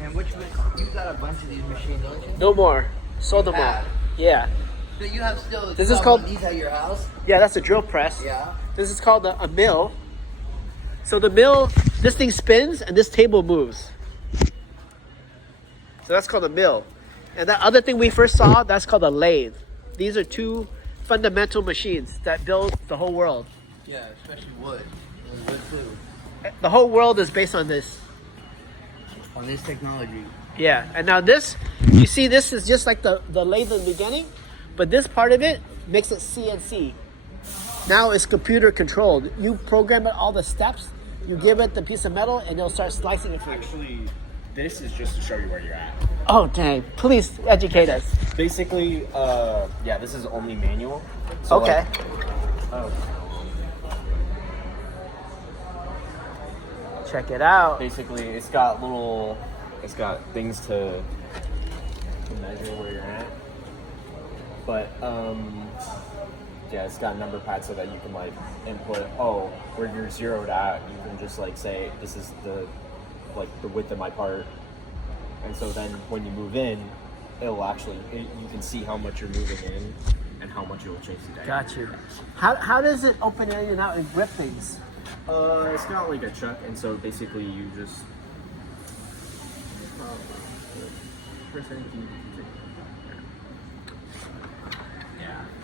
And you've got a bunch of these machines, don't you? No more. Sold them all. Yeah. So you have still. This is called. These at your house? Yeah, that's a drill press. Yeah. This is called a mill. So the mill, this thing spins and this table moves. So that's called a mill. And that other thing we first saw, that's called a lathe. These are two fundamental machines that build the whole world. Yeah, especially wood. And wood too. The whole world is based on this. On this technology. Yeah, and now this, you see this is just like the lathe in the beginning, but this part of it makes it CNC. Now it's computer controlled. You program it all the steps, you give it the piece of metal, and it'll start slicing it for you. Actually, this is just to show you where you're at. Oh, dang. Please educate us. Basically, yeah, this is only manual. So Okay. Check it out. Basically, it's got things to measure where you're at. But, yeah, it's got number pads so that you can, like, input, where you're zeroed at, you can just, like, say, this is the width of my part. And so then when you move in, it'll actually, you can see how much you're moving in and how much it will change the diameter. Got you. How does it open in and out and grip things? It's got like a chuck, and so basically you just,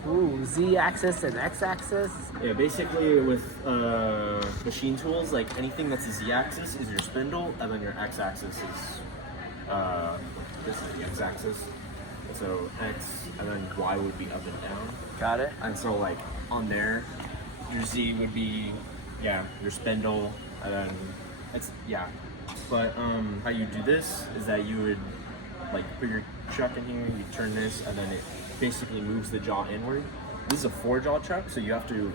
Ooh, Z-axis and X-axis. Yeah, basically with machine tools, like anything that's a Z-axis is your spindle, and then your X-axis is, this is the X-axis. So X, and then Y would be up and down. Got it. And so like on there, your Z would be, your spindle, and then But how you do this is that you would like put your chuck in here, you turn this, and then it basically moves the jaw inward. This is a 4-jaw chuck, so you have to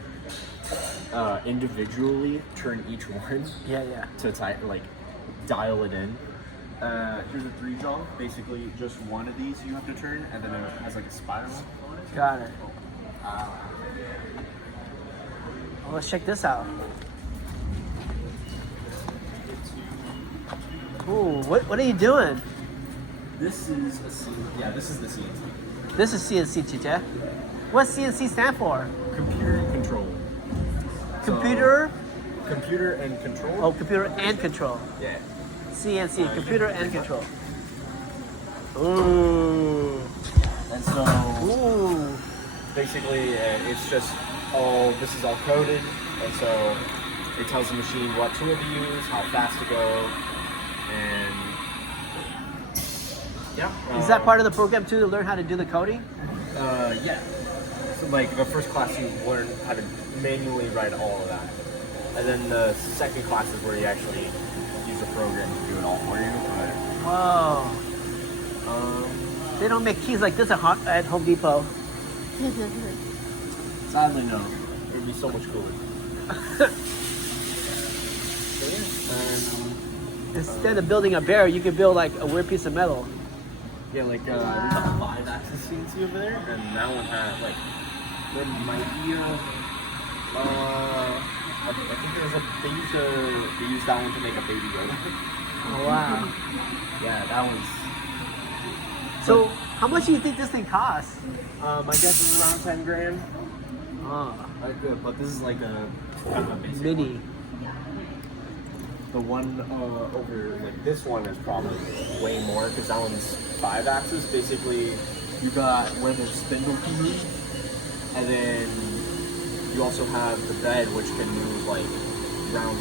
individually turn each one. Yeah. To dial it in. Here's a 3-jaw. Basically, just one of these you have to turn, and then it has like a spiral on it. Got it. Well, let's check this out. Ooh, what are you doing? This is this is the CNC. This is CNC, Chicha. What's CNC stand for? Computer control. Computer? Computer and control. Oh, computer and control. Yeah. CNC, computer and control. Ooh. And so, basically, it's just this is all coded, and so it tells the machine what tool to use, how fast to go, and Is that part of the program too, to learn how to do the coding? Yeah. So like the first class you learn how to manually write all of that, and then the second class is where you actually use a program to do it all for you. Whoa. They don't make keys like this at Home Depot. Sadly, no. It would be so much cooler. Instead of building a bear, you can build like a weird piece of metal. Yeah, like there's a 5-axis CNC over there, and that one has like there might be I think they used that one to make a baby Yoda. Oh wow. Yeah, that one's. So how much do you think this thing costs? My guess is around 10 grand. Oh, But this is like a kind of a basic mini. one. The one over, like this one is probably way more because that one's 5-axis. Basically, you got where the spindle can move, and then you also have the bed which can move like round,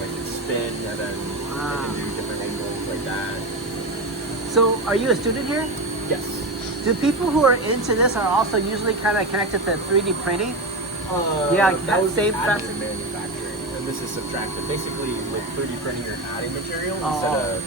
like spin, and then you can do different angles like that. So are you a student here? Yes. Do people who are into this are also usually kind of connected to 3D printing? That was same additive manufacturing, and this is subtractive. Basically, with 3D printing, you're adding material instead of